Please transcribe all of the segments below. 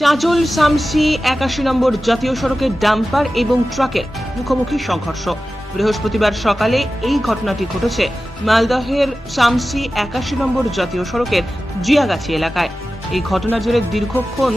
চাঁচল শামসি ৮১ নম্বর জাতীয় সড়কের ডাম্পার এবং ট্রাকের মুখোমুখি সংঘর্ষ। বৃহস্পতিবার সকালে এই ঘটনাটি ঘটেছে মালদহের শামসি ৮১ নম্বর জাতীয় সড়কের জিয়াগাছি এলাকায়। এই ঘটনার জেরে দীর্ঘক্ষণ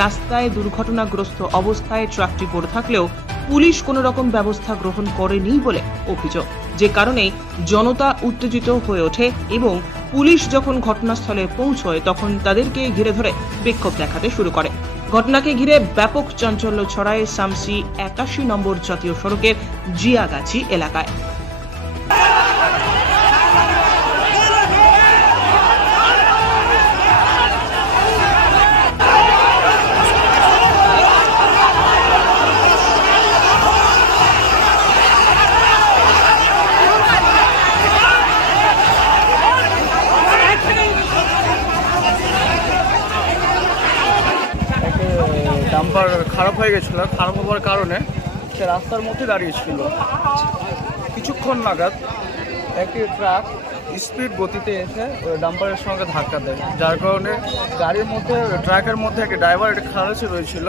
রাস্তায় দুর্ঘটনাগ্রস্ত অবস্থায় ট্রাকটি পড়ে থাকলেও পুলিশ কোনো রকম ব্যবস্থা গ্রহণ করেনি বলে অভিযোগ, যে কারণে জনতা উত্তেজিত হয়ে ওঠে এবং পুলিশ যখন ঘটনাস্থলে পৌঁছয় তখন তাদেরকে ঘিরে ধরে বিক্ষোভ দেখাতে শুরু করে। ঘটনাকে ঘিরে ব্যাপক চাঞ্চল্য ছড়ায় শামসি ৮১ নম্বর জাতীয় সড়কের জিয়াগাছি এলাকায়। ডাম্পার খারাপ হয়ে গেছিলো, খারাপ হওয়ার কারণে সে রাস্তার মধ্যে দাঁড়িয়েছিল। কিছুক্ষণ নাগাদ একটি ট্রাক স্পিড গতিতে এসে ডাম্পারের সঙ্গে ধাক্কা দেয়, যার কারণে গাড়ির মধ্যে ট্রাকের মধ্যে একটি ড্রাইভার একটি খালাসি রয়েছিল।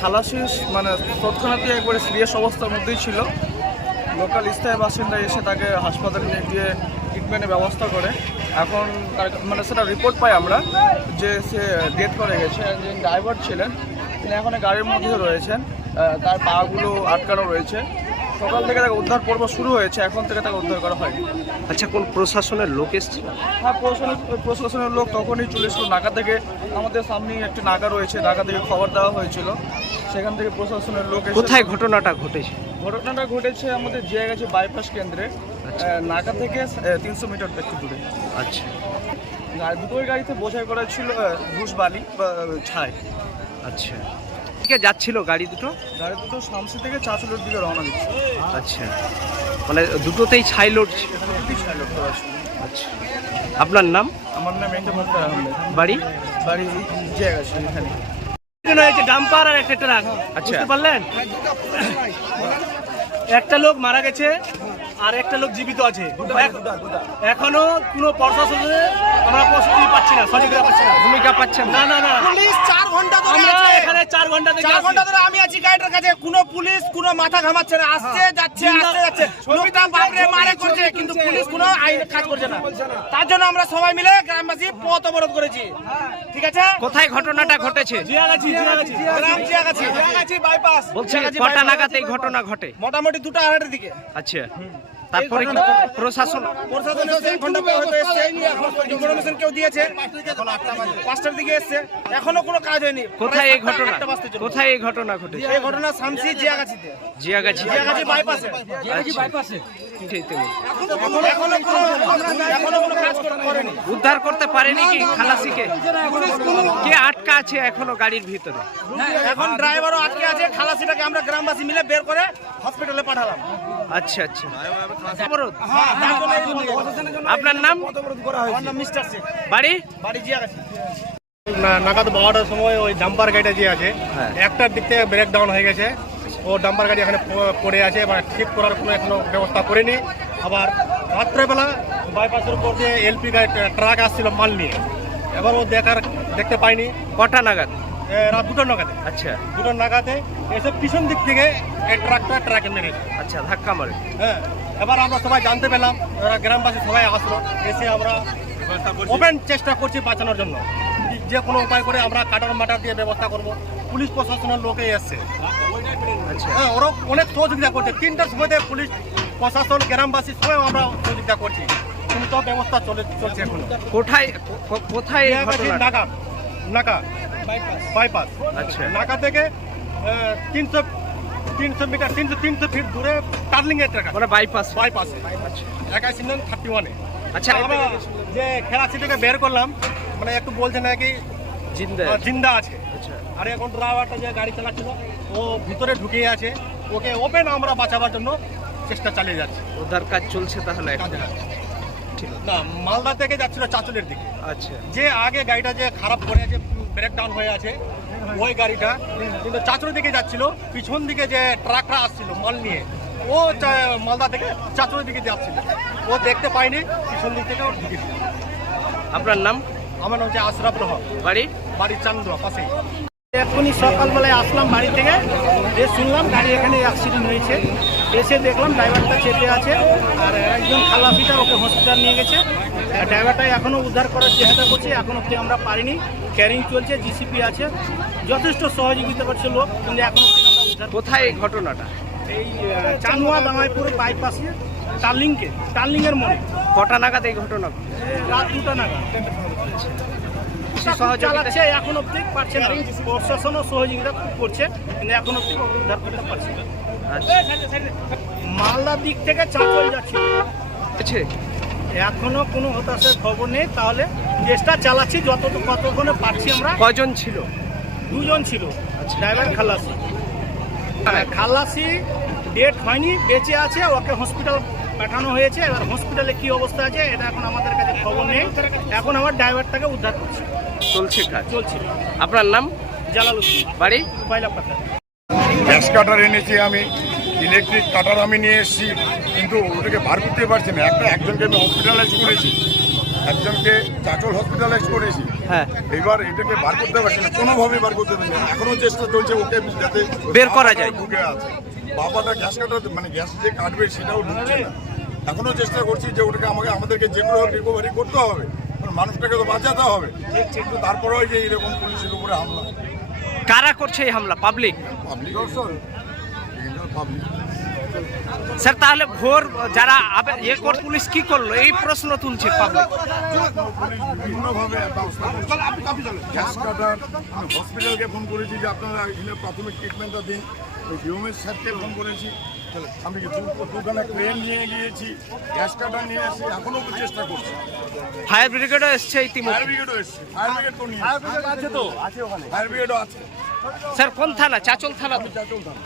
খালাসি মানে তৎক্ষণাৎই একবারে সিরিয়াস অবস্থার মধ্যেই ছিল। লোকাল স্থায়ী বাসিন্দা এসে তাকে হাসপাতালে নিয়ে গিয়ে ট্রিটমেন্টের ব্যবস্থা করে। এখন মানে সেটা রিপোর্ট পাই আমরা যে সে ডেথ করে গেছে। একজন ড্রাইভার ছিলেন, তিনি এখন গাড়ির মধ্যে রয়েছেন, তার পাগুলো আটকানো রয়েছে। সকাল থেকে তাকে উদ্ধার পর্ব শুরু হয়েছে, এখন থেকে তাকে উদ্ধার করা হয়নি। আচ্ছা, কোন প্রশাসনের লোক এসেছিল? হ্যাঁ, প্রশাসনের লোক তখনই চলে এসেছিল। নাকা থেকে আমাদের সামনেই একটি নাকা রয়েছে, নাকা থেকে খবর দেওয়া হয়েছিল, সেখান থেকে প্রশাসনের লোক। কোথায় ঘটনাটা ঘটেছে? ঘটনাটা ঘটেছে আমাদের জিয়াগাছি বাইপাস কেন্দ্রে, নাকা থেকে 300 মিটার একটু দূরে। আচ্ছা, দুটোই গাড়িতে বোঝাই করা ছিল ঘুষ বালি বা ছাই। আচ্ছা, ঠিক আছে। যাচ্ছিল গাড়ি দুটো শামসি থেকে চাঁচলের দিকে রওনা দিচ্ছে। আচ্ছা, মানে দুটোতেই ছাই লোড ছিল। আচ্ছা, আপনার নাম? আমার নাম মুক্তার আহমেদ। বাড়ি জিয়াগাছি এখানে। ডাম্পার আর একটা ট্রাক, বুঝতে পারলেন? একটা লোক মারা গেছে আর একটা লোক জীবিত আছে। এখনো কোনো প্রশাসনে আমরা প্রস্তুতি পাচ্ছি না, সহযোগিতা পাচ্ছি না, ভূমিকা পাচ্ছেন না না না। পুলিশ 4 ঘন্টা ধরে আমরা আছে এখানে 4 ঘন্টা থেকে 4 ঘন্টা ধরে আমি আছি গাড়িটার কাছে। কোনো পুলিশ কোনো মাথা ঘামাচ্ছে না, আসছে যাচ্ছে আসছে যাচ্ছে। লোকটা বাপরে মারে করছে, কিন্তু পুলিশ কোনো আইন কাজ করছে না। তার জন্য আমরা সবাই মিলে গ্রামবাসী পথ অবরোধ করেছি। ঠিক আছে? কোথায় ঘটনাটা ঘটেছে? গ্রাম জিয়াগাছি বাইপাস। বলছি কটা নাগাদ এই ঘটনা ঘটে? মোটামুটি 2:30 দিকে। আচ্ছা, তারপরে কি প্রশাসন? প্রশাসন এসে 1 ঘন্টা পর হতে এসছে, ইনফরমেশন কেউ দিয়েছে। 5টার দিকে এসছে, এখনো কোনো কাজ হয়নি। কোথায় এই ঘটনা ঘটেছে? এই ঘটনা শামসি জিয়াগাছিতে, জিয়াগাছি বাইপাসে। এখনো কোনো কাজ করেনি। উদ্ধার করতে পারেনি কি খালাসিকে? কে আটকা আছে এখনো গাড়ির ভিতরে? এখন ড্রাইভারও আটকে আছে। খালাসিটাকে আমরা গ্রামবাসী মিলে বের করে হসপিটালে পাঠালাম। আচ্ছা আচ্ছা, আপনার নাম? আমার নাম মিস্টার শেখ। বাড়ি জিয়াগাছি। নাগাদ 12টার সময় ওই ডাম্পার গাড়িটা যে আছে, হ্যাঁ, একটার দিক থেকে ব্রেক ডাউন হয়ে গেছে। ও ডাম্পার গাড়ি এখানে পড়ে আছে, মানে ঠিক করার কোনো এখনো ব্যবস্থা করেনি। আবার রাত্রেবেলা বাইপাসের উপর দিয়ে এলপি গাড়ি ট্রাক আসছিল মাল নিয়ে, এবার ও দেখতে পাইনি। কটা নাগাদ? রাত 2টা নাগাদে। আচ্ছা, 2টা নাগাদে এসে পিছন দিক থেকে এই ট্রাকে মেরেছে। আচ্ছা, ধাক্কা মারে। হ্যাঁ, এবার আমরা সবাই জানতে পেলাম, গ্রামবাসী সবাই আসলো, এসে আমরা ওপেন চেষ্টা করছি বাঁচানোর জন্য। যে কোনো উপায় করে আমরা কাটার মাটার দিয়ে ব্যবস্থা করব। পুলিশ প্রশাসনের লোকে এসছে, হ্যাঁ, ওরা অনেক সহযোগিতা করছে। 3টার সময়তে পুলিশ প্রশাসন গ্রামবাসী সবাই আমরা সহযোগিতা করছি, কিন্তু সব ব্যবস্থা চলছে এখন। কোথায় নাকা বাইপাস। আচ্ছা, নাকা থেকে 300 মিটার 300 ফিট দূরে টার্নিং এর ট্রাক, মানে বাইপাসে। 21 নং 31-এ। আচ্ছা, আমরা যে খেলাচি থেকে বের করলাম, মানে একটু বলছে নাকি জিন্দা আছে। আর এখন ড্রাইভারটা যে গাড়ি চালাচ্ছিল ও ভিতরে ঢুকিয়ে আছে, ওকে ওপেন আমরা বাঁচাবার জন্য চেষ্টা চালিয়ে যাচ্ছি। উদ্ধার কাজ চলছে তাহলে? না, মালদা থেকে যাচ্ছিল চাঁচলের দিকে। আচ্ছা, যে আগে গাড়িটা যে খারাপ করে আছে, ব্রেক ডাউন হয়ে আছে, ওই গাড়িটা কিন্তু চাঁচলের দিকে যাচ্ছিল। পিছন দিকে যে ট্রাকটা আসছিল মাল নিয়ে, ও মালদা থেকে চাঁচলের দিকে যাচ্ছিল, ও দেখতে পায়নি, পিছন দিক থেকে ও ঢুকেছিল। আপনার নাম? আমার নাম হচ্ছে আশরাফ রহমান। বাড়ি? বাড়ির চান্দুয়া পাশেই। এখনই সকালবেলায় আসলাম বাড়ি থেকে, শুনলাম গাড়ি এখানে অ্যাক্সিডেন্ট হয়েছে। এসে দেখলাম ড্রাইভারটা চেপে আছে, আর একজন খালাসিটা ওকে হসপিটাল নিয়ে গেছে। ড্রাইভারটা এখনও উদ্ধার করার চেষ্টা করছে, এখন অবধি আমরা পারিনি। ক্যারিং চলছে, জিসিপি আছে, যথেষ্ট সহযোগিতা করছে লোক, কিন্তু এখন অবধি আমরা উদ্ধার। কোথায় এই ঘটনাটা? এই চানুয়া দামাইপুর বাইপাসে টার্লিংয়ের মোড়ে। কটা নাগাদ এই ঘটনা? রাত 2টা নাগাদ। চালাচ্ছে, এখন অবধি পারছে না। প্রশাসনও সহযোগিতা খুব করছে, কিন্তু এখন অবধি উদ্ধার করতে পারছে না। মালদার দিক থেকে চাঁচল যাচ্ছে, এখনো কোনো হতাশার খবর নেই। তাহলে চেষ্টা চালাচ্ছি কতক্ষণে পারছি আমরা। কজন ছিল? 2 জন ছিল, ড্রাইভার খালাসি। খালাসি ডেট হয়নি, বেঁচে আছে, ওকে হসপিটাল পাঠানো হয়েছে। এবার হসপিটালে কি অবস্থা আছে এটা এখন আমাদের কাছে খবর নেই। এখন আমার ড্রাইভারটাকে উদ্ধার করছি, চলছে কাজ। চলছে। আপনার নাম? জালালউদ্দিন, বাড়ি? পয়লাপাতা। গ্যাস কাটার এনেছি আমি, ইলেকট্রিক কাটার আমি নিয়ে এসেছি, কিন্তু ওটাকে বার করতে পারছি না। একজনকে আমি হসপিটালাইজ করেছি, একজনকে চাচল হসপিটালাইজ করেছি। হ্যাঁ, এবার এটাকে বার করতে পারছি না, কোনোভাবে বার করতে পারছি না। এখনো চেষ্টা চলছে ওকে যাতে বের করা যায়। ঢুকে আছে বাবাটা গ্যাস কাটার, মানে গ্যাস যে কাটবে সেটাও ঢুকছে না। এখনো চেষ্টা করছি যে ওটাকে আমাদেরকে যে করে রিকভারি করতে হবে, কারণ মানুষটাকে তো বাঁচাতে হবে। কিন্তু তারপরেও যে এইরকম পুলিশের উপরে হামলা। কারা করছে এই হামলা? পাবলিক? Public public. স্যার, তাহলে ভোর যারা পুলিশ কি করলো এই প্রশ্ন তুলছে পাবলিক। পুলিশ বিভিন্নভাবে ব্যবস্থা করছে। গ্যাস কাটার হসপিটালকে ফোন করেছি যে আপনারা এখানে প্রাথমিক ট্রিটমেন্টটা দিন। ওই ডিওমের স্যারকে ফোন করেছি, আমি দুখানে ক্রেন নিয়ে গিয়েছি, গ্যাস কাটার নিয়ে এসেছি, এখনো চেষ্টা করছি। ফায়ার ব্রিগেডও এসছে ইতিমধ্যে। ফায়ার ব্রিগেডও এসছে, ফায়ার ব্রিগেড তো নিয়ে আছে তো, আছে ওখানে, ফায়ার ব্রিগেডও আছে। স্যার, কোন থানা? চাচল থানা? চাচল থানা।